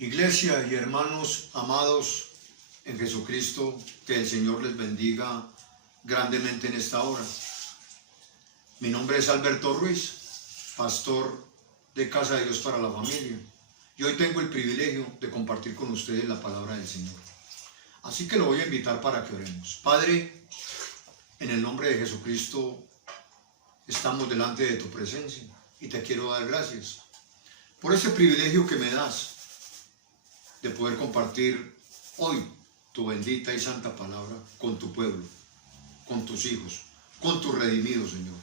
Iglesia y hermanos amados en Jesucristo, que el Señor les bendiga grandemente en esta hora. Mi nombre es Alberto Ruiz, pastor de Casa de Dios para la Familia, y hoy tengo el privilegio de compartir con ustedes la palabra del Señor. Así que lo voy a invitar para que oremos. Padre, en el nombre de Jesucristo, estamos delante de tu presencia y te quiero dar gracias por ese privilegio que me das de poder compartir hoy tu bendita y santa palabra con tu pueblo, con tus hijos, con tus redimidos, Señor.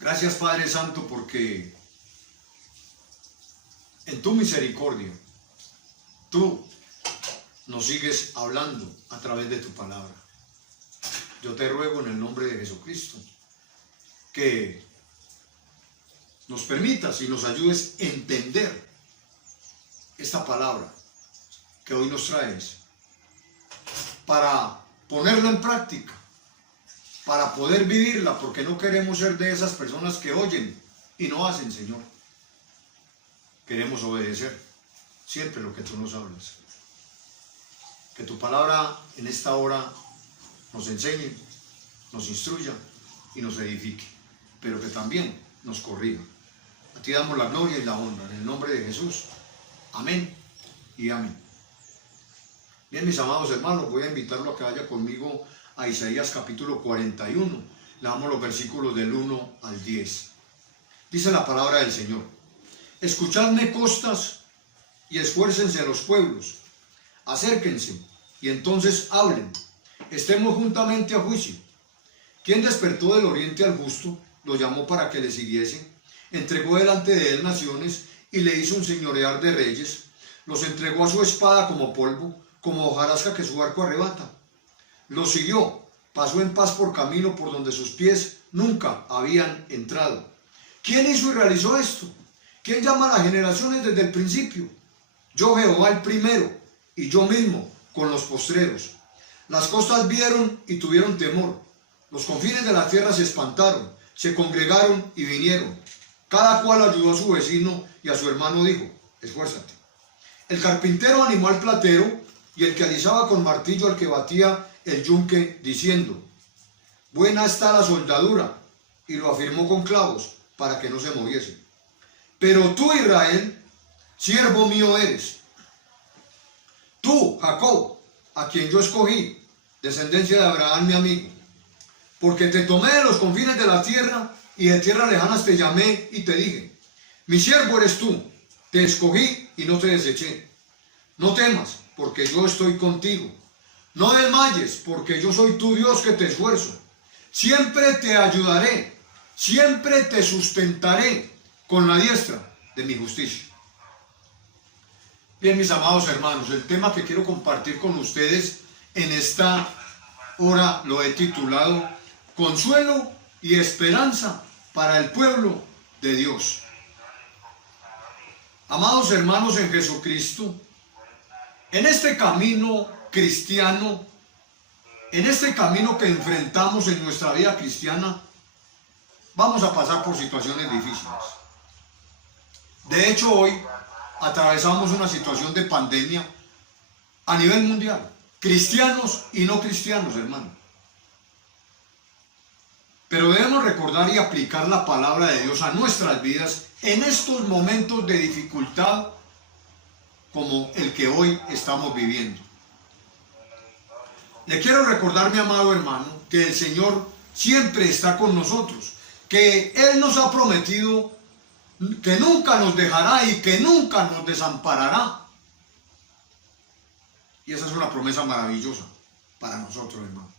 Gracias, Padre Santo, porque en tu misericordia tú nos sigues hablando a través de tu palabra. Yo te ruego en el nombre de Jesucristo que nos permitas y nos ayudes a entender esta palabra que hoy nos traes para ponerla en práctica, para poder vivirla, porque no queremos ser de esas personas que oyen y no hacen, Señor. Queremos obedecer siempre lo que tú nos hablas. Que tu palabra en esta hora nos enseñe, nos instruya y nos edifique, pero que también nos corrija. A ti damos la gloria y la honra en el nombre de Jesús. Amén y amén. Bien, mis amados hermanos, voy a invitarlo a que vaya conmigo a Isaías capítulo 41. Leamos los versículos del 1 al 10. Dice la palabra del Señor: escuchadme, costas, y esfuércense los pueblos. Acérquense, y entonces hablen. Estemos juntamente a juicio. ¿Quién despertó del oriente al justo? Lo llamó para que le siguiese. Entregó delante de él naciones y le hizo un señorear de reyes. Los entregó a su espada como polvo, como hojarasca que su arco arrebata. Los siguió, pasó en paz por camino por donde sus pies nunca habían entrado. ¿Quién hizo y realizó esto? ¿Quién llama a las generaciones desde el principio? Yo, Jehová, el primero, y yo mismo con los postreros. Las costas vieron y tuvieron temor. Los confines de la tierra se espantaron, se congregaron y vinieron. Cada cual ayudó a su vecino y a su hermano dijo: esfuérzate. El carpintero animó al platero y el que alisaba con martillo al que batía el yunque, diciendo: buena está la soldadura, y lo afirmó con clavos para que no se moviese. Pero tú, Israel, siervo mío eres. Tú, Jacob, a quien yo escogí, descendencia de Abraham, mi amigo. Porque te tomé de los confines de la tierra, y de tierras lejanas te llamé y te dije: mi siervo eres tú, te escogí y no te deseché. No temas, porque yo estoy contigo. No desmayes, porque yo soy tu Dios que te esfuerzo. Siempre te ayudaré, siempre te sustentaré con la diestra de mi justicia. Bien, mis amados hermanos, el tema que quiero compartir con ustedes en esta hora lo he titulado Consuelo y esperanza para el pueblo de Dios. Amados hermanos en Jesucristo, en este camino cristiano, en este camino que enfrentamos en nuestra vida cristiana, vamos a pasar por situaciones difíciles. De hecho, hoy atravesamos una situación de pandemia a nivel mundial, cristianos y no cristianos, hermanos. Pero debemos recordar y aplicar la palabra de Dios a nuestras vidas en estos momentos de dificultad como el que hoy estamos viviendo. Le quiero recordar, mi amado hermano, que el Señor siempre está con nosotros, que Él nos ha prometido que nunca nos dejará y que nunca nos desamparará. Y esa es una promesa maravillosa para nosotros, hermano,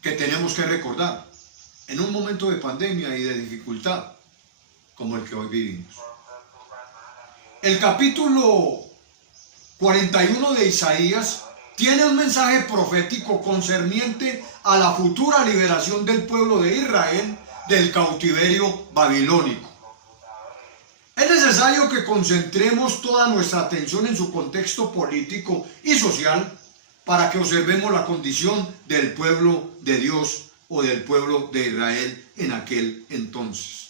que tenemos que recordar en un momento de pandemia y de dificultad como el que hoy vivimos. El capítulo 41 de Isaías tiene un mensaje profético concerniente a la futura liberación del pueblo de Israel del cautiverio babilónico. Es necesario que concentremos toda nuestra atención en su contexto político y social para que observemos la condición del pueblo de Dios o del pueblo de Israel en aquel entonces.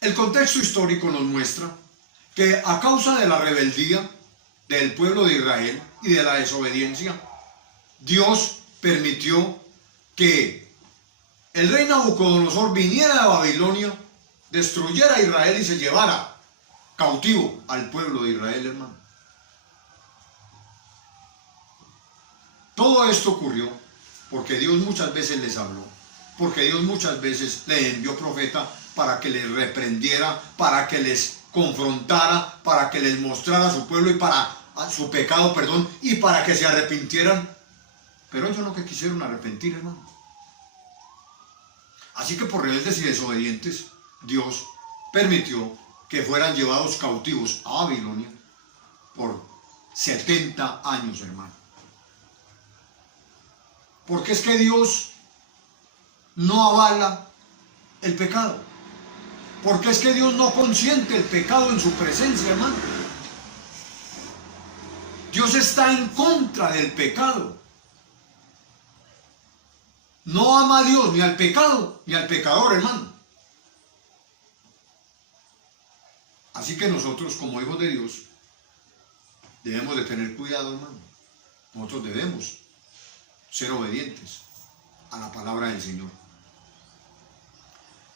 El contexto histórico nos muestra que a causa de la rebeldía del pueblo de Israel y de la desobediencia, Dios permitió que el rey Nabucodonosor viniera de Babilonia, destruyera a Israel y se llevara cautivo al pueblo de Israel, hermano. Todo esto ocurrió porque Dios muchas veces les habló, porque Dios muchas veces les envió profeta para que les reprendiera, para que les confrontara, para que les mostrara a su pueblo y para su pecado, perdón, y para que se arrepintieran. Pero ellos no que quisieron arrepentir, hermano. Así que por rebeldes y desobedientes, Dios permitió que fueran llevados cautivos a Babilonia por 70 años, hermano. Porque es que Dios no avala el pecado. Porque es que Dios no consiente el pecado en su presencia, hermano. Dios está en contra del pecado. No ama a Dios ni al pecado ni al pecador, hermano. Así que nosotros, como hijos de Dios, debemos de tener cuidado, hermano. Nosotros debemos ser obedientes a la palabra del Señor.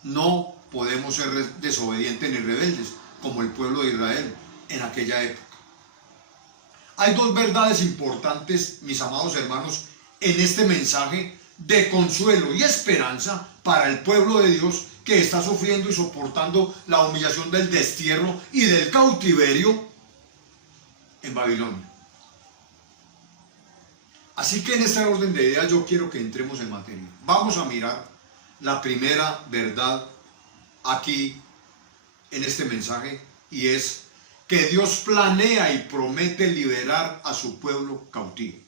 No podemos ser desobedientes ni rebeldes como el pueblo de Israel en aquella época. Hay dos verdades importantes, mis amados hermanos, en este mensaje de consuelo y esperanza para el pueblo de Dios que está sufriendo y soportando la humillación del destierro y del cautiverio en Babilonia. Así que en este orden de ideas yo quiero que entremos en materia. Vamos a mirar la primera verdad aquí en este mensaje, y es que Dios planea y promete liberar a su pueblo cautivo.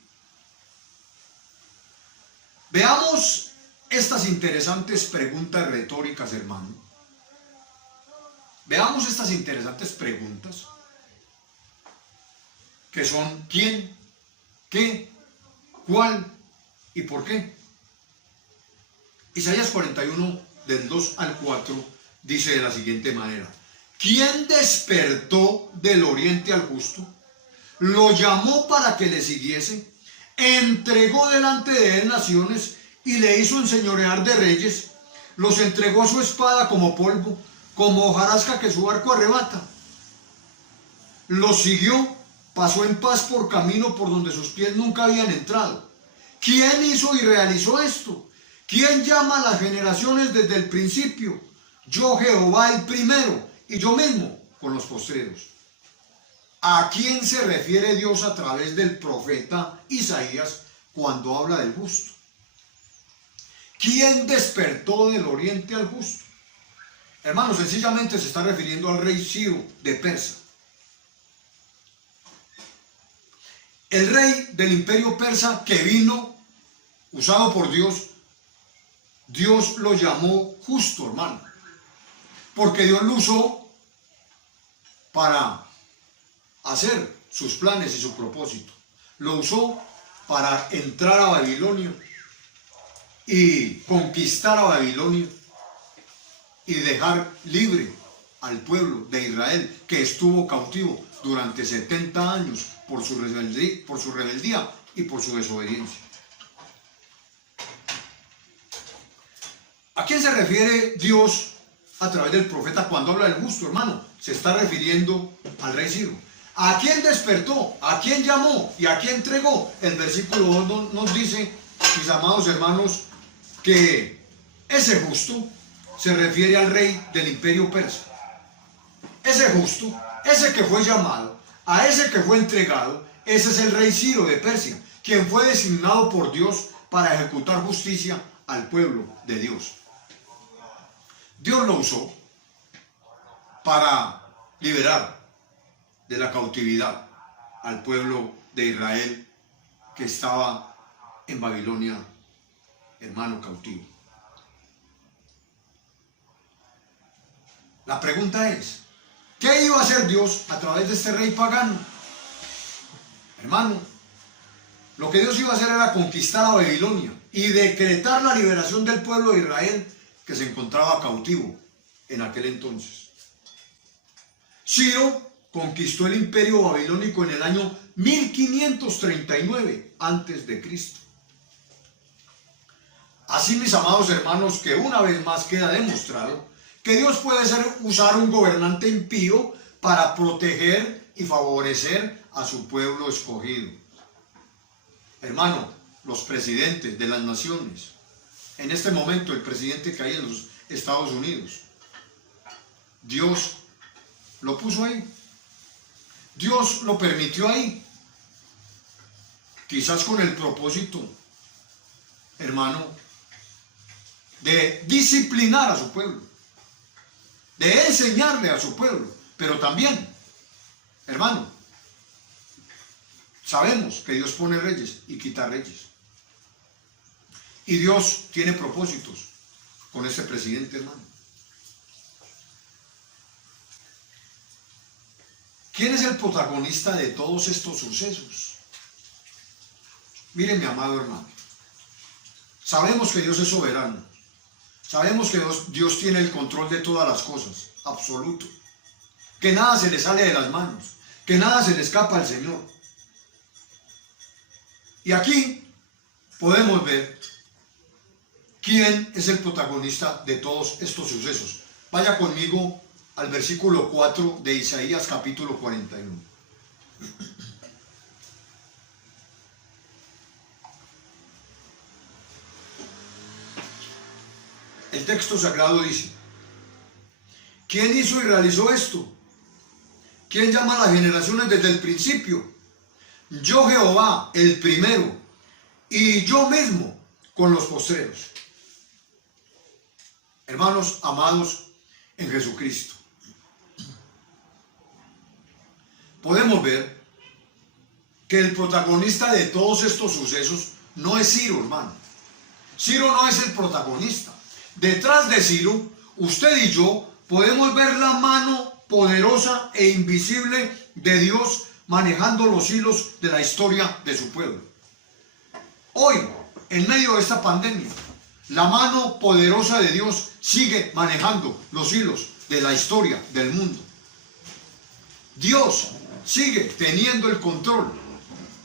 Veamos estas interesantes preguntas retóricas, hermano. Veamos estas interesantes preguntas que son ¿quién? ¿Qué? ¿Cuál? ¿Y por qué? Isaías 41, del 2 al 4, dice de la siguiente manera: ¿quién despertó del oriente al justo? Lo llamó para que le siguiese, entregó delante de él naciones y le hizo enseñorear de reyes, los entregó a su espada como polvo, como hojarasca que su arco arrebata. Los siguió, pasó en paz por camino por donde sus pies nunca habían entrado. ¿Quién hizo y realizó esto? ¿Quién llama a las generaciones desde el principio? Yo, Jehová, el primero, y yo mismo con los postreros. ¿A quién se refiere Dios a través del profeta Isaías cuando habla del justo? ¿Quién despertó del oriente al justo? Hermano, sencillamente se está refiriendo al rey Ciro de Persia. El rey del imperio persa que vino, usado por Dios, Dios lo llamó justo, hermano. Porque Dios lo usó para hacer sus planes y su propósito. Lo usó para entrar a Babilonia y conquistar a Babilonia y dejar libre al pueblo de Israel que estuvo cautivo durante 70 años por su rebeldía y por su desobediencia. ¿A quién se refiere Dios a través del profeta cuando habla del justo, hermano? Se está refiriendo al rey Ciro. ¿A quién despertó? ¿A quién llamó? ¿Y a quién entregó? El versículo 2 nos dice, mis amados hermanos, que ese justo se refiere al rey del imperio persa. Ese justo, ese que fue llamado, a ese que fue entregado, ese es el rey Ciro de Persia, quien fue designado por Dios para ejecutar justicia al pueblo de Dios. Dios lo usó para liberar de la cautividad al pueblo de Israel que estaba en Babilonia, hermano, cautivo. La pregunta es, ¿qué iba a hacer Dios a través de este rey pagano? Hermano, lo que Dios iba a hacer era conquistar a Babilonia y decretar la liberación del pueblo de Israel que se encontraba cautivo en aquel entonces. Ciro conquistó el imperio babilónico en el año 1539 antes de Cristo. Así, mis amados hermanos, que una vez más queda demostrado que Dios puede usar un gobernante impío para proteger y favorecer a su pueblo escogido. Hermano, los presidentes de las naciones, en este momento el presidente que hay en los Estados Unidos, Dios lo puso ahí. Dios lo permitió ahí. Quizás con el propósito, hermano, de disciplinar a su pueblo, de enseñarle a su pueblo, pero también, hermano, sabemos que Dios pone reyes y quita reyes. Y Dios tiene propósitos con este presidente, hermano. ¿Quién es el protagonista de todos estos sucesos? Mire, mi amado hermano, sabemos que Dios es soberano. Sabemos que Dios tiene el control de todas las cosas, absoluto. Que nada se le sale de las manos, que nada se le escapa al Señor. Y aquí podemos ver quién es el protagonista de todos estos sucesos. Vaya conmigo al versículo 4 de Isaías capítulo 41. El texto sagrado dice: ¿quién hizo y realizó esto? ¿Quién llama a las generaciones desde el principio? Yo, Jehová, el primero, y yo mismo con los postreros. Hermanos amados en Jesucristo, podemos ver que el protagonista de todos estos sucesos no es Ciro, hermano. Ciro no es el protagonista. Detrás de Ciro, usted y yo podemos ver la mano poderosa e invisible de Dios manejando los hilos de la historia de su pueblo. Hoy, en medio de esta pandemia, la mano poderosa de Dios sigue manejando los hilos de la historia del mundo. Dios sigue teniendo el control,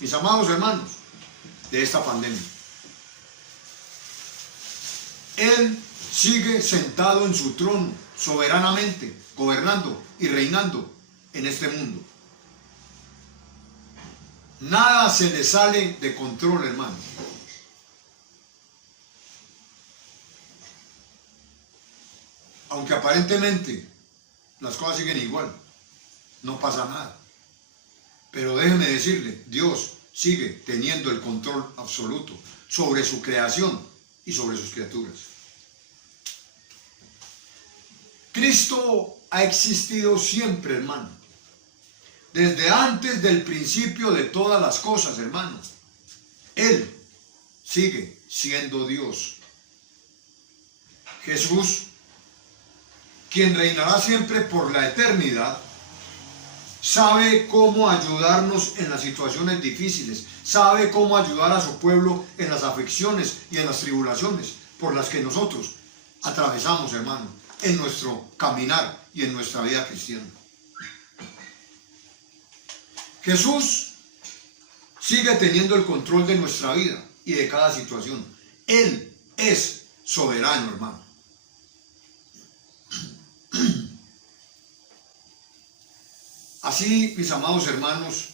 mis amados hermanos, de esta pandemia. Él sigue sentado en su trono, soberanamente, gobernando y reinando en este mundo. Nada se le sale de control, hermano. Aunque aparentemente las cosas siguen igual, no pasa nada. Pero déjeme decirle, Dios sigue teniendo el control absoluto sobre su creación y sobre sus criaturas. Cristo ha existido siempre, hermano. Desde antes del principio de todas las cosas, hermano. Él sigue siendo Dios. Jesús, quien reinará siempre por la eternidad, sabe cómo ayudarnos en las situaciones difíciles, sabe cómo ayudar a su pueblo en las aflicciones y en las tribulaciones por las que nosotros atravesamos, hermano, en nuestro caminar y en nuestra vida cristiana. Jesús sigue teniendo el control de nuestra vida y de cada situación. Él es soberano, hermano. Así, mis amados hermanos,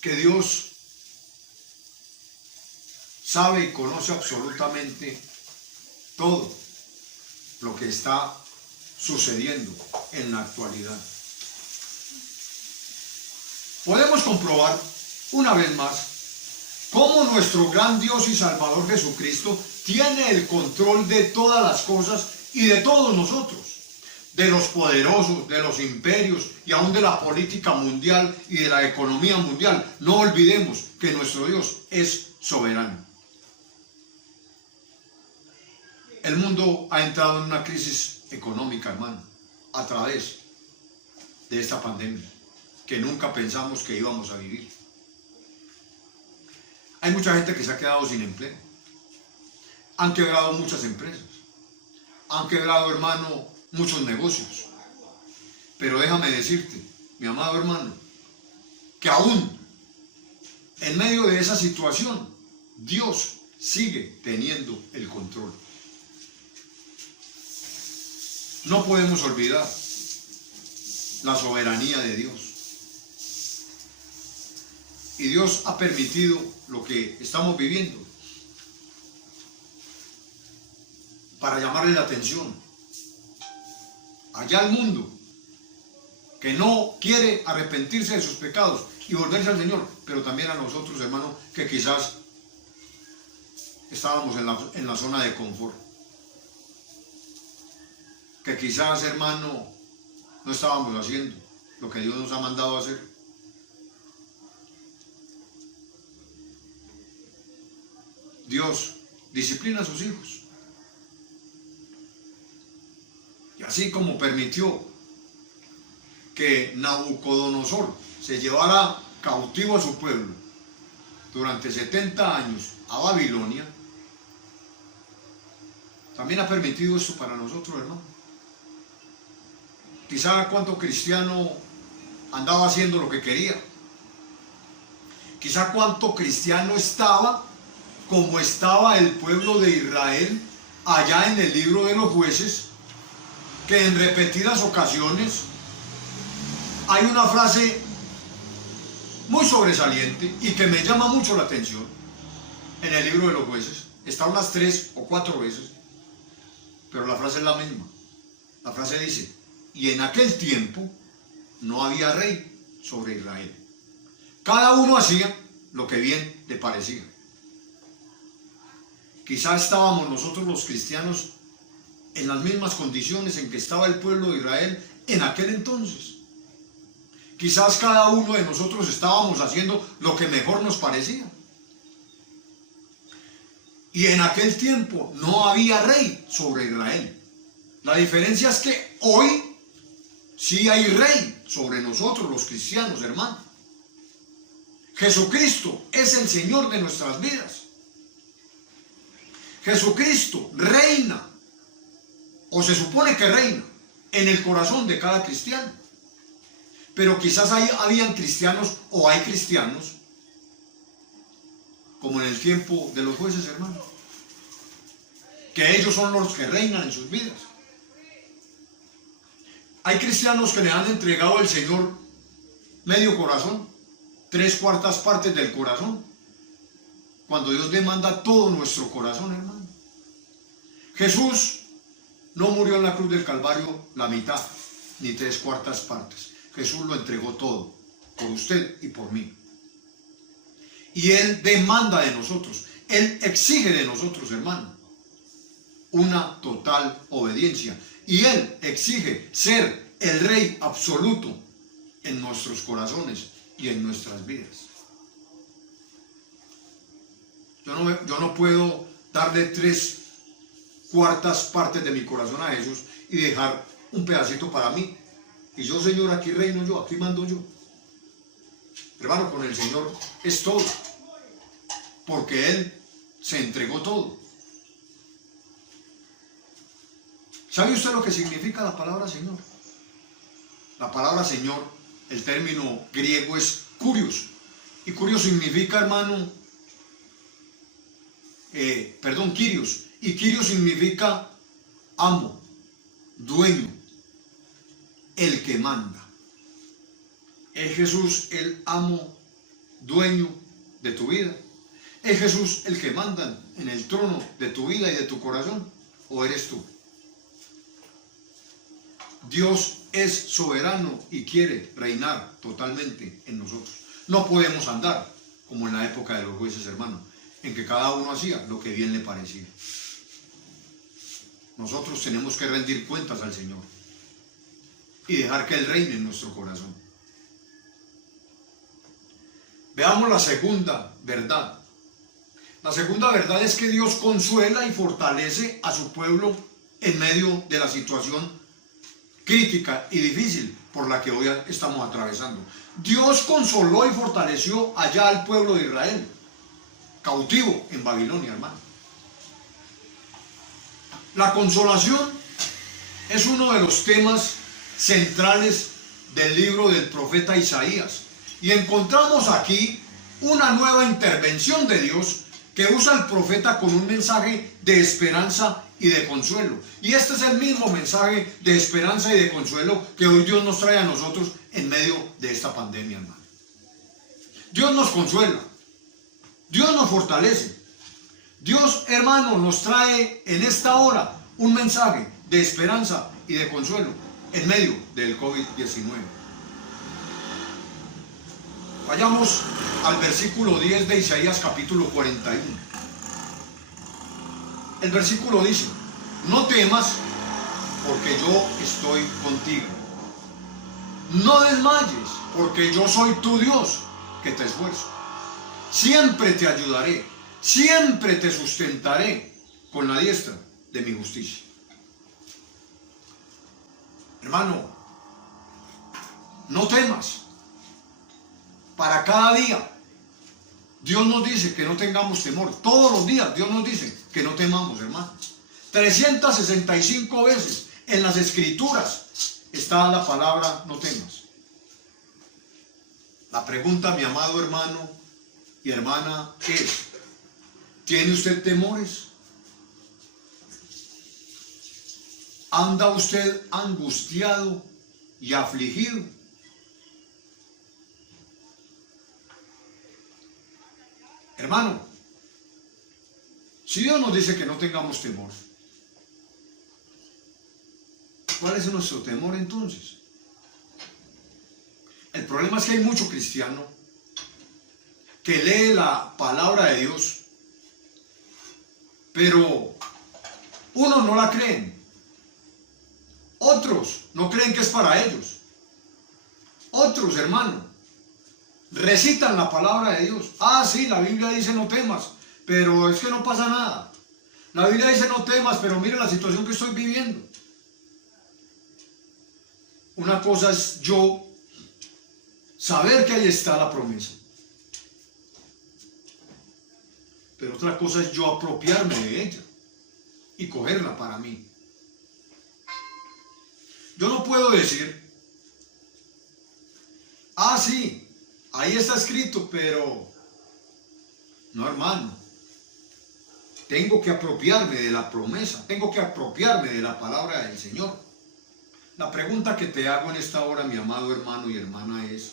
que Dios sabe y conoce absolutamente todo lo que está sucediendo en la actualidad. Podemos comprobar una vez más cómo nuestro gran Dios y Salvador Jesucristo tiene el control de todas las cosas y de todos nosotros, de los poderosos, de los imperios y aún de la política mundial y de la economía mundial. No olvidemos que nuestro Dios es soberano. El mundo ha entrado en una crisis económica, hermano, a través de esta pandemia que nunca pensamos que íbamos a vivir. Hay mucha gente que se ha quedado sin empleo. Han quebrado muchas empresas. Han quebrado, hermano, muchos negocios. Pero déjame decirte, mi amado hermano, que aún en medio de esa situación, Dios sigue teniendo el control. No podemos olvidar la soberanía de Dios. Y Dios ha permitido lo que estamos viviendo para llamarle la atención allá al mundo que no quiere arrepentirse de sus pecados y volverse al Señor, pero también a nosotros, hermanos, que quizás estábamos en la zona de confort, que quizás, hermano, no estábamos haciendo lo que Dios nos ha mandado a hacer. Dios disciplina a sus hijos. Y así como permitió que Nabucodonosor se llevara cautivo a su pueblo durante 70 años a Babilonia, también ha permitido esto para nosotros, hermano. Quizá cuánto cristiano andaba haciendo lo que quería. Quizá cuánto cristiano estaba como estaba el pueblo de Israel allá en el libro de los Jueces, que en repetidas ocasiones hay una frase muy sobresaliente y que me llama mucho la atención en el libro de los Jueces. Está unas 3 o 4 veces, pero la frase es la misma. La frase dice: y en aquel tiempo no había rey sobre Israel. Cada uno hacía lo que bien le parecía. Quizá estábamos nosotros los cristianos en las mismas condiciones en que estaba el pueblo de Israel en aquel entonces. Quizás cada uno de nosotros estábamos haciendo lo que mejor nos parecía. Y en aquel tiempo no había rey sobre Israel. La diferencia es que hoy sí hay rey sobre nosotros los cristianos, hermano. Jesucristo es el Señor de nuestras vidas. Jesucristo reina, o se supone que reina, en el corazón de cada cristiano. Pero quizás habían cristianos, o hay cristianos, como en el tiempo de los jueces, hermano, que ellos son los que reinan en sus vidas. Hay cristianos que le han entregado al Señor medio corazón, 3/4 partes del corazón, cuando Dios demanda todo nuestro corazón, hermano. Jesús no murió en la cruz del Calvario la mitad, ni 3/4 partes. Jesús lo entregó todo, por usted y por mí. Y Él demanda de nosotros, Él exige de nosotros, hermano, una total obediencia. Y Él exige ser el Rey absoluto en nuestros corazones y en nuestras vidas. Yo no puedo darle 3/4 partes de mi corazón a Jesús y dejar un pedacito para mí. Y yo, Señor, aquí reino yo, aquí mando yo. Hermano, con el Señor es todo, porque Él se entregó todo. ¿Sabe usted lo que significa la palabra Señor? La palabra Señor, el término griego es kurios. Y kurios significa, hermano, Kyrios. Y Kyrios significa amo, dueño, el que manda. ¿Es Jesús el amo, dueño de tu vida? ¿Es Jesús el que manda en el trono de tu vida y de tu corazón? ¿O eres tú? Dios es soberano y quiere reinar totalmente en nosotros. No podemos andar como en la época de los jueces, hermano, en que cada uno hacía lo que bien le parecía. Nosotros tenemos que rendir cuentas al Señor y dejar que Él reine en nuestro corazón. Veamos la segunda verdad. La segunda verdad es que Dios consuela y fortalece a su pueblo en medio de la situación crítica y difícil por la que hoy estamos atravesando. Dios consoló y fortaleció allá al pueblo de Israel, cautivo en Babilonia, hermano. La consolación es uno de los temas centrales del libro del profeta Isaías. Y encontramos aquí una nueva intervención de Dios que usa al profeta con un mensaje de esperanza y de consuelo. Y este es el mismo mensaje de esperanza y de consuelo que hoy Dios nos trae a nosotros en medio de esta pandemia, hermano. Dios nos consuela, Dios nos fortalece. Dios, hermano, nos trae en esta hora un mensaje de esperanza y de consuelo en medio del COVID-19. Vayamos al versículo 10 de Isaías capítulo 41. El versículo dice: no temas, porque yo estoy contigo. No desmayes, porque yo soy tu Dios, que te esfuerzo. Siempre te ayudaré, siempre te sustentaré con la diestra de mi justicia. Hermano, no temas. Para cada día Dios nos dice que no tengamos temor. Todos los días Dios nos dice que no temamos, hermano. 365 veces en las Escrituras está la palabra no temas. La pregunta, mi amado hermano y hermana, es: ¿tiene usted temores? ¿Anda usted angustiado y afligido? Hermano, si Dios nos dice que no tengamos temor, ¿cuál es nuestro temor entonces? El problema es que hay mucho cristiano que lee la palabra de Dios, pero unos no la creen, otros no creen que es para ellos, otros, hermano, recitan la palabra de Dios. Ah, sí, la Biblia dice no temas, pero es que no pasa nada. La Biblia dice no temas, pero mire la situación que estoy viviendo. Una cosa es yo saber que ahí está la promesa, pero otra cosa es yo apropiarme de ella y cogerla para mí. Yo no puedo decir: ah, sí, ahí está escrito, pero no, hermano. Tengo que apropiarme de la promesa, tengo que apropiarme de la palabra del Señor. La pregunta que te hago en esta hora, mi amado hermano y hermana, es: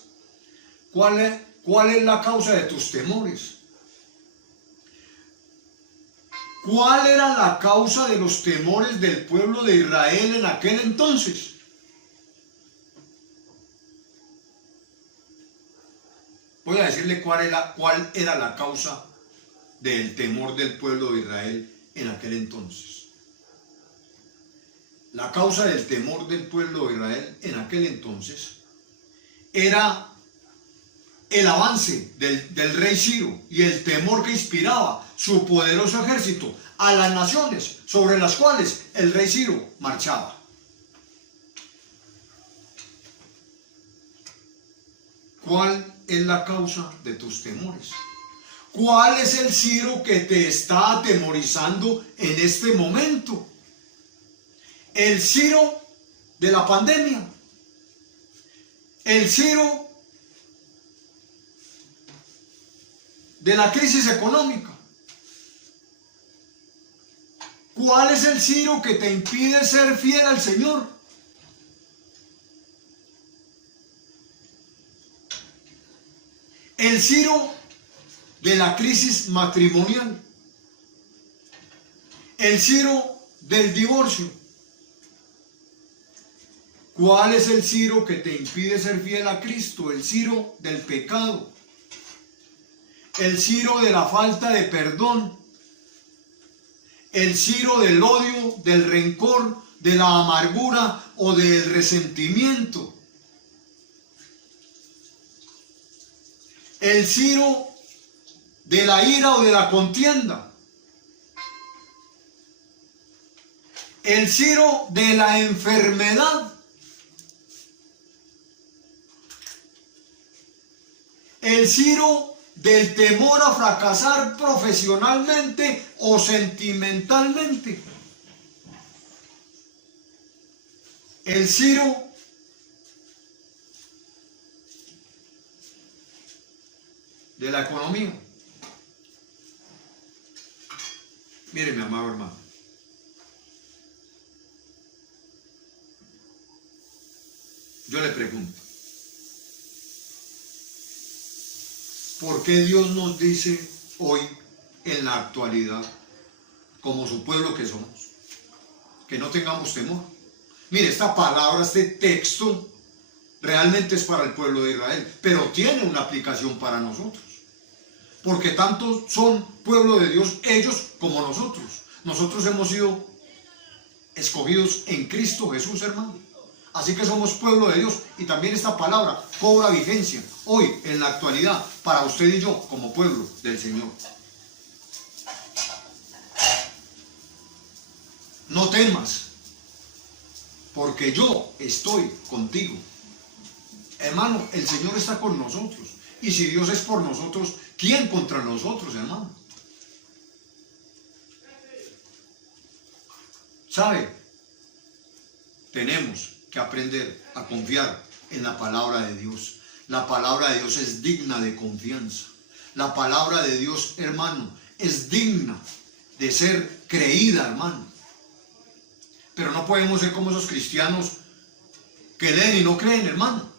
¿cuál es la causa de tus temores? ¿Cuál era la causa de los temores del pueblo de Israel en aquel entonces? Voy a decirle cuál era la causa del temor del pueblo de Israel en aquel entonces. La causa del temor del pueblo de Israel en aquel entonces era el avance del rey Ciro y el temor que inspiraba su poderoso ejército a las naciones sobre las cuales el rey Ciro marchaba. ¿Cuál es la causa de tus temores? ¿Cuál es el Ciro que te está atemorizando en este momento? ¿El Ciro de la pandemia? ¿El Ciro de la crisis económica? ¿Cuál es el Ciro que te impide ser fiel al Señor? El Ciro de la crisis matrimonial, el Ciro del divorcio. ¿Cuál es el Ciro que te impide ser fiel a Cristo? El Ciro del pecado, el Ciro de la falta de perdón, el Ciro del odio, del rencor, de la amargura o del resentimiento. El Ciro de la ira o de la contienda. El Ciro de la enfermedad. El Ciro del temor a fracasar profesionalmente o sentimentalmente. El Ciro de la economía. Mire, mi amado hermano, yo le pregunto, ¿por qué Dios nos dice hoy, en la actualidad, como su pueblo que somos, que no tengamos temor? Mire, esta palabra, este texto, realmente es para el pueblo de Israel, pero tiene una aplicación para nosotros. Porque tanto son pueblo de Dios ellos como nosotros. Nosotros hemos sido escogidos en Cristo Jesús, hermano. Así que somos pueblo de Dios, y también esta palabra cobra vigencia hoy, en la actualidad, para usted y yo como pueblo del Señor. No temas, porque yo estoy contigo. Hermano, el Señor está con nosotros. Y si Dios es por nosotros, ¿quién contra nosotros, hermano? ¿Sabe? Tenemos que aprender a confiar en la palabra de Dios. La palabra de Dios es digna de confianza. La palabra de Dios, hermano, es digna de ser creída, hermano. Pero no podemos ser como esos cristianos que leen y no creen, hermano.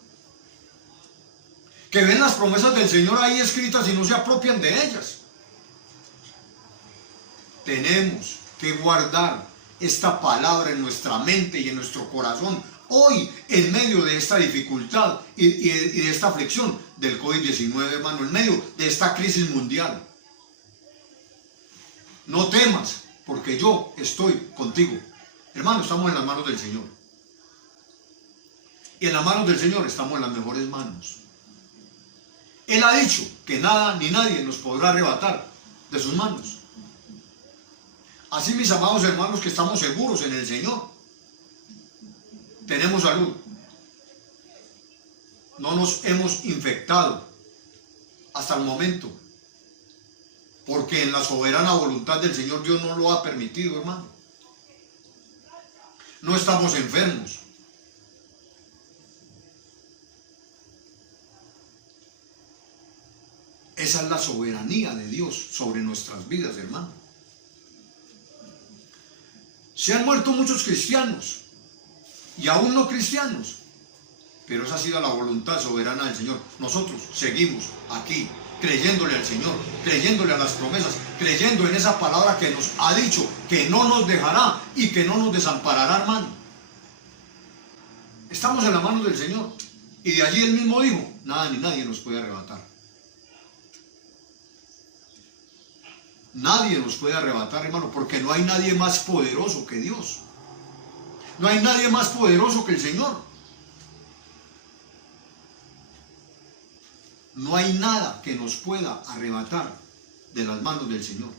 Que ven las promesas del Señor ahí escritas y no se apropian de ellas. Tenemos que guardar esta palabra en nuestra mente y en nuestro corazón hoy, en medio de esta dificultad y de esta aflicción del COVID-19, hermano, en medio de esta crisis mundial. No temas, porque yo estoy contigo. Hermano, estamos en las manos del Señor. Y en las manos del Señor estamos en las mejores manos. Él ha dicho que nada ni nadie nos podrá arrebatar de sus manos. Así, mis amados hermanos, que estamos seguros en el Señor. Tenemos salud. No nos hemos infectado hasta el momento. Porque en la soberana voluntad del Señor Dios no lo ha permitido, hermano. No estamos enfermos. Esa es la soberanía de Dios sobre nuestras vidas, hermano. Se han muerto muchos cristianos y aún no cristianos, pero esa ha sido la voluntad soberana del Señor. Nosotros seguimos aquí, creyéndole al Señor, creyéndole a las promesas, creyendo en esa palabra que nos ha dicho que no nos dejará y que no nos desamparará, hermano. Estamos en la mano del Señor, y de allí Él mismo dijo, nada ni nadie nos puede arrebatar. Nadie nos puede arrebatar, hermano, porque no hay nadie más poderoso que Dios. No hay nadie más poderoso que el Señor. No hay nada que nos pueda arrebatar de las manos del Señor.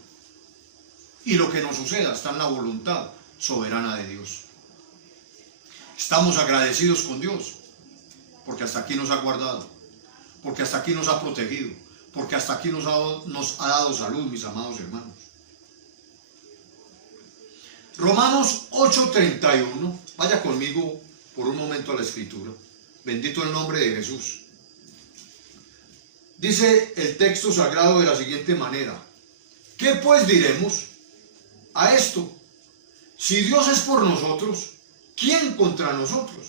Y lo que nos suceda está en la voluntad soberana de Dios. Estamos agradecidos con Dios, porque hasta aquí nos ha guardado, porque hasta aquí nos ha protegido, porque hasta aquí nos ha dado salud, mis amados hermanos. Romanos 8:31, vaya conmigo por un momento a la Escritura. Bendito el nombre de Jesús. Dice el texto sagrado de la siguiente manera: ¿qué pues diremos a esto? Si Dios es por nosotros, ¿quién contra nosotros?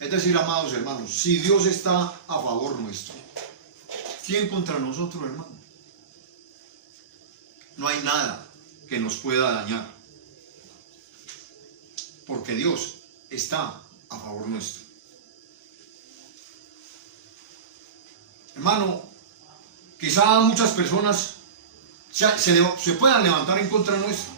Es decir, amados hermanos, si Dios está a favor nuestro, ¿quién contra nosotros, hermano? No hay nada que nos pueda dañar, porque Dios está a favor nuestro. Hermano, quizá muchas personas se puedan levantar en contra nuestra.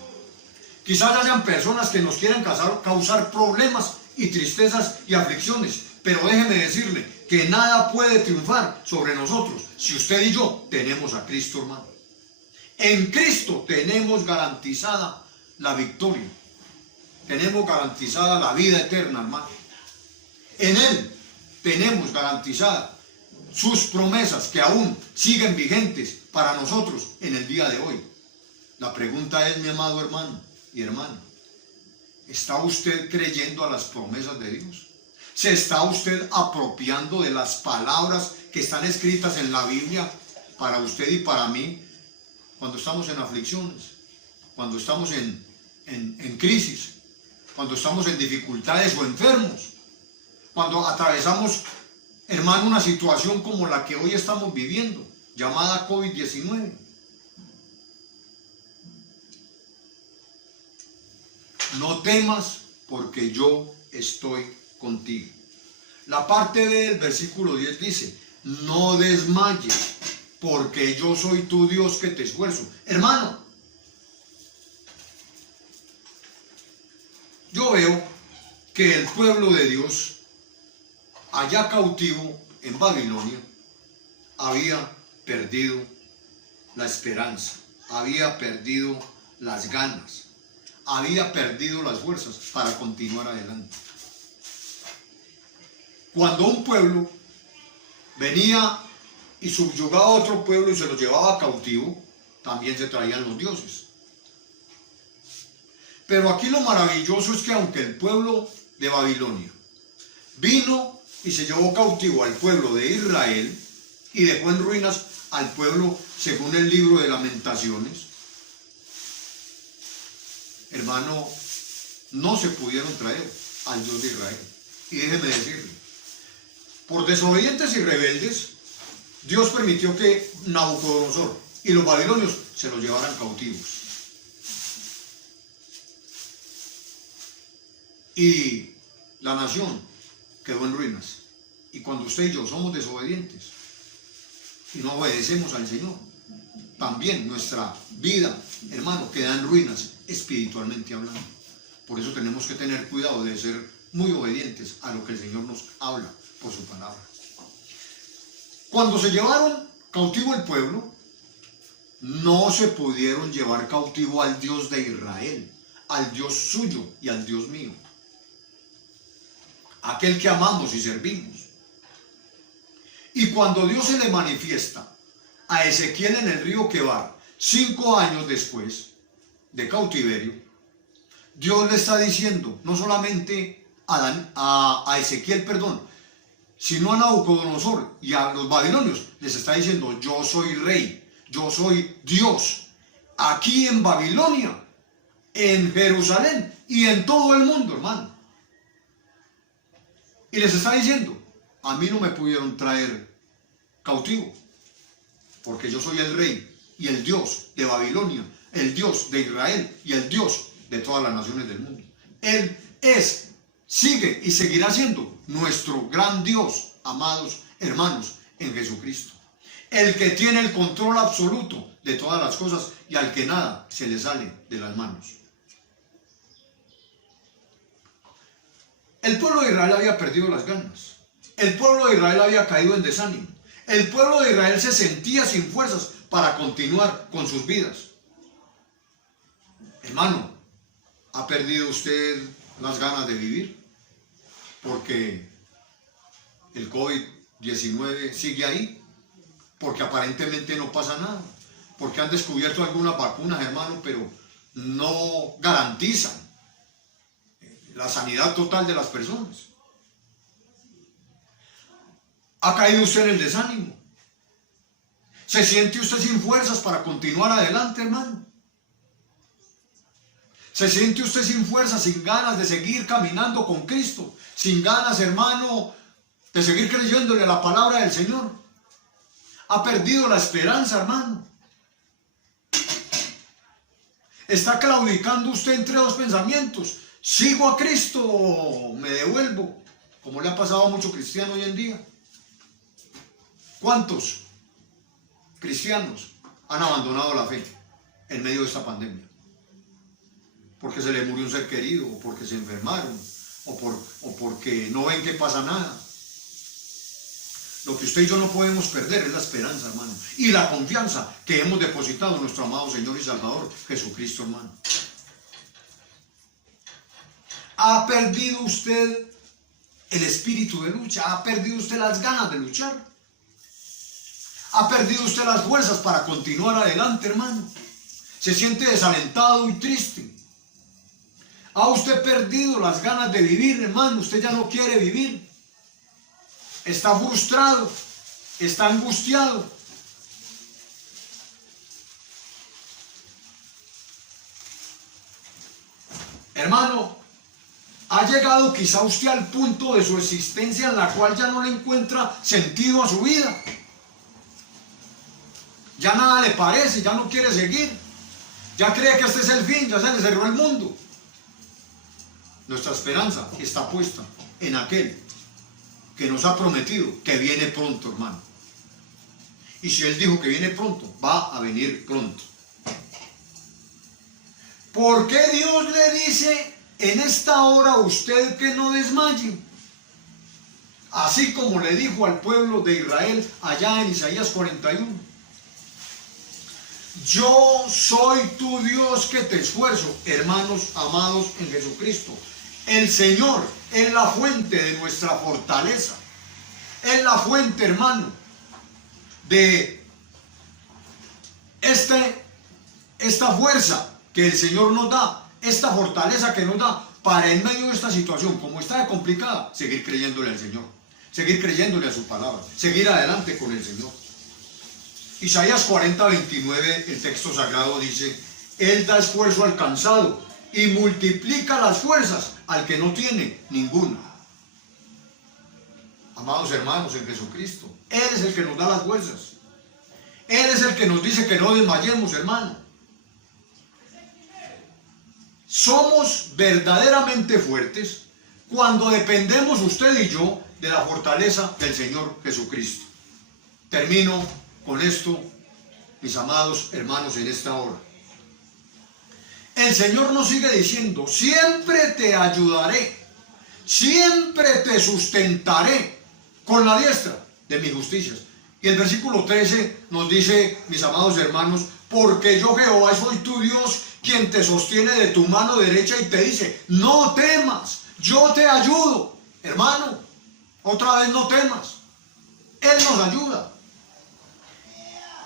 Quizás hayan personas que nos quieran causar problemas y tristezas y aflicciones, pero déjeme decirle que nada puede triunfar sobre nosotros si usted y yo tenemos a Cristo, hermano. En Cristo tenemos garantizada la victoria, tenemos garantizada la vida eterna, hermano. En Él tenemos garantizada sus promesas que aún siguen vigentes para nosotros en el día de hoy. La pregunta es, mi amado hermano y hermana, ¿Está usted creyendo a las promesas de Dios? ¿Se está usted apropiando de las palabras que están escritas en la Biblia para usted y para mí cuando estamos en aflicciones, cuando estamos en crisis, cuando estamos en dificultades o enfermos, cuando atravesamos, hermano, una situación como la que hoy estamos viviendo, llamada COVID-19? No temas, porque yo estoy contigo. La parte del versículo 10 dice, no desmayes, porque yo soy tu Dios que te esfuerzo. Hermano, yo veo que el pueblo de Dios, allá cautivo en Babilonia, había perdido la esperanza, había perdido las ganas, había perdido las fuerzas para continuar adelante. Cuando un pueblo venía y subyugaba a otro pueblo y se lo llevaba cautivo, también se traían los dioses. Pero aquí lo maravilloso es que aunque el pueblo de Babilonia vino y se llevó cautivo al pueblo de Israel y dejó en ruinas al pueblo según el libro de Lamentaciones, hermano, no se pudieron traer al Dios de Israel. Y déjeme decirle, por desobedientes y rebeldes, Dios permitió que Nabucodonosor y los babilonios se los llevaran cautivos. Y la nación quedó en ruinas. Y cuando usted y yo somos desobedientes y no obedecemos al Señor, también nuestra vida, hermano, queda en ruinas espiritualmente hablando. Por eso tenemos que tener cuidado de ser muy obedientes a lo que el Señor nos habla por su palabra. Cuando se llevaron cautivo el pueblo, no se pudieron llevar cautivo al Dios de Israel, al Dios suyo y al Dios mío, aquel que amamos y servimos. Y cuando Dios se le manifiesta a Ezequiel en el río Quebar, 5 años después de cautiverio, Dios le está diciendo, no solamente a Ezequiel, sino a Nabucodonosor y a los babilonios, les está diciendo, yo soy rey, yo soy Dios, aquí en Babilonia, en Jerusalén y en todo el mundo, hermano. Y les está diciendo, a mí no me pudieron traer cautivo, porque yo soy el rey y el Dios de Babilonia, el Dios de Israel y el Dios de todas las naciones del mundo. Él sigue y seguirá siendo nuestro gran Dios, amados hermanos, en Jesucristo. El que tiene el control absoluto de todas las cosas y al que nada se le sale de las manos. El pueblo de Israel había perdido las ganas. El pueblo de Israel había caído en desánimo. El pueblo de Israel se sentía sin fuerzas para continuar con sus vidas. Hermano, ¿ha perdido usted las ganas de vivir? Porque el COVID-19 sigue ahí, porque aparentemente no pasa nada, porque han descubierto algunas vacunas, hermano, pero no garantizan la sanidad total de las personas. ¿Ha caído usted en el desánimo? ¿Se siente usted sin fuerzas para continuar adelante, hermano? ¿Se siente usted sin fuerzas, sin ganas de seguir caminando con Cristo? Sin ganas, hermano, de seguir creyéndole a la palabra del Señor. ¿Ha perdido la esperanza, hermano? ¿Está claudicando usted entre dos pensamientos? ¿Sigo a Cristo o me devuelvo? Como le ha pasado a muchos cristianos hoy en día. ¿Cuántos cristianos han abandonado la fe en medio de esta pandemia? Porque se les murió un ser querido, o porque se enfermaron, o porque no ven que pasa nada. Lo que usted y yo no podemos perder es la esperanza, hermano, y la confianza que hemos depositado en nuestro amado Señor y Salvador, Jesucristo, hermano. ¿Ha perdido usted el espíritu de lucha? ¿Ha perdido usted las ganas de luchar? ¿Ha perdido usted las fuerzas para continuar adelante, hermano? ¿Se siente desalentado y triste? ¿Ha usted perdido las ganas de vivir, hermano? Usted ya no quiere vivir. Está frustrado, está angustiado. Hermano, ha llegado quizá usted al punto de su existencia en la cual ya no le encuentra sentido a su vida. Ya nada le parece, ya no quiere seguir. Ya cree que este es el fin, ya se le cerró el mundo. Nuestra esperanza está puesta en aquel que nos ha prometido que viene pronto, hermano. Y si Él dijo que viene pronto, va a venir pronto. ¿Por qué Dios le dice en esta hora a usted que no desmaye? Así como le dijo al pueblo de Israel allá en Isaías 41. Yo soy tu Dios que te esfuerzo, hermanos amados en Jesucristo. El Señor es la fuente de nuestra fortaleza. Es la fuente, hermano, de esta fuerza que el Señor nos da, esta fortaleza que nos da para en medio de esta situación, como está de complicada, seguir creyéndole al Señor, seguir creyéndole a su palabra, seguir adelante con el Señor. Isaías 40, 29, el texto sagrado dice: Él da esfuerzo al cansado y multiplica las fuerzas al que no tiene ninguna. Amados hermanos en Jesucristo, Él es el que nos da las fuerzas. Él es el que nos dice que no desmayemos, hermano. Somos verdaderamente fuertes cuando dependemos usted y yo de la fortaleza del Señor Jesucristo. Termino con esto, mis amados hermanos, en esta hora. El Señor nos sigue diciendo: siempre te ayudaré, siempre te sustentaré con la diestra de mis justicias. Y el versículo 13 nos dice, mis amados hermanos: porque yo Jehová soy tu Dios, quien te sostiene de tu mano derecha y te dice: no temas, yo te ayudo. Hermano, otra vez no temas. Él nos ayuda.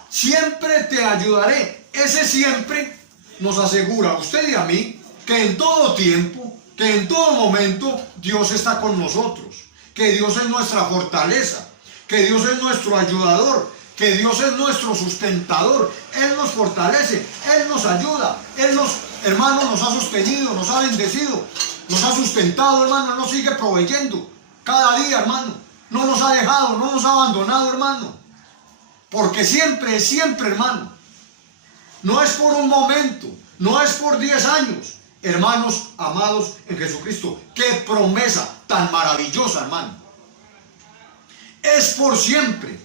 Siempre te ayudaré. Ese siempre nos asegura a usted y a mí que en todo tiempo, que en todo momento Dios está con nosotros, que Dios es nuestra fortaleza, que Dios es nuestro ayudador, que Dios es nuestro sustentador. Él nos fortalece, Él nos ayuda, Él nos, hermano, nos ha sostenido, nos ha bendecido, nos ha sustentado, hermano. Él nos sigue proveyendo cada día, hermano. No nos ha dejado, no nos ha abandonado, hermano. Porque siempre, hermano. No es por un momento, no es por 10 años. Hermanos amados en Jesucristo, qué promesa tan maravillosa, hermano. Es por siempre,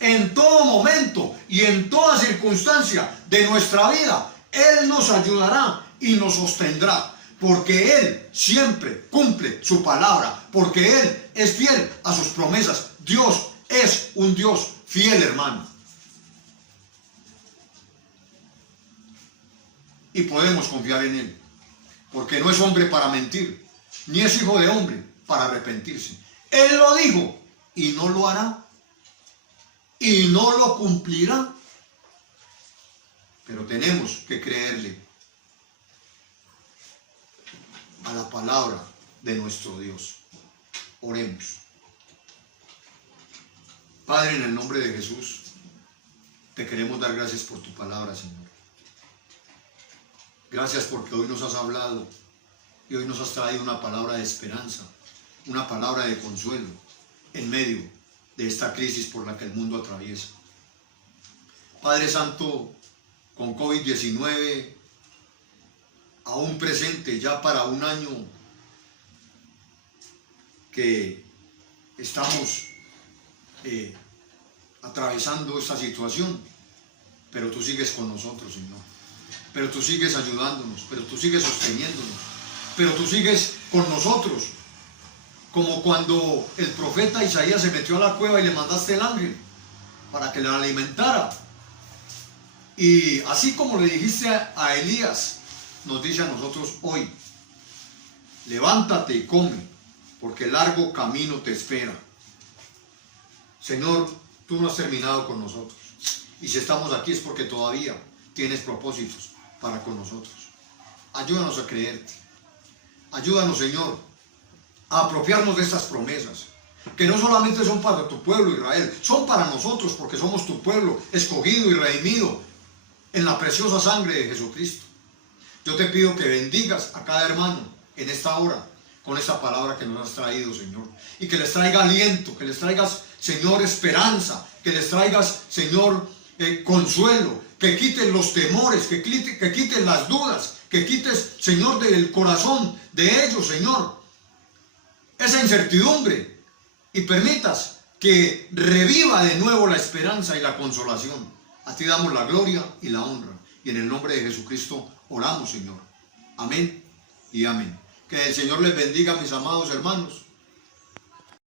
en todo momento y en toda circunstancia de nuestra vida. Él nos ayudará y nos sostendrá, porque Él siempre cumple su palabra, porque Él es fiel a sus promesas. Dios es un Dios fiel, hermano. Y podemos confiar en Él, porque no es hombre para mentir, ni es hijo de hombre para arrepentirse. Él lo dijo y no lo hará, y no lo cumplirá. Pero tenemos que creerle a la palabra de nuestro Dios. Oremos. Padre, en el nombre de Jesús, te queremos dar gracias por tu palabra, Señor. Gracias porque hoy nos has hablado y hoy nos has traído una palabra de esperanza, una palabra de consuelo en medio de esta crisis por la que el mundo atraviesa. Padre Santo, con COVID-19 aún presente ya para un año que estamos atravesando esta situación, pero tú sigues con nosotros, Señor. Pero tú sigues ayudándonos, pero tú sigues sosteniéndonos, pero tú sigues con nosotros. Como cuando el profeta Isaías se metió a la cueva y le mandaste el ángel para que le alimentara. Y así como le dijiste a Elías, nos dice a nosotros hoy: levántate y come, porque largo camino te espera. Señor, tú no has terminado con nosotros. Y si estamos aquí es porque todavía tienes propósitos para con nosotros. Ayúdanos a creerte. Ayúdanos, Señor, a apropiarnos de estas promesas, que no solamente son para tu pueblo Israel, son para nosotros, porque somos tu pueblo, escogido y redimido en la preciosa sangre de Jesucristo. Yo te pido que bendigas a cada hermano en esta hora, con esta palabra que nos has traído, Señor, y que les traiga aliento, que les traigas, Señor, esperanza, que les traigas, Señor, consuelo, que quites los temores, que quites las dudas, que quites, Señor, del corazón de ellos, Señor, esa incertidumbre, y permitas que reviva de nuevo la esperanza y la consolación. A ti damos la gloria y la honra, y en el nombre de Jesucristo oramos, Señor. Amén y amén. Que el Señor les bendiga, mis amados hermanos.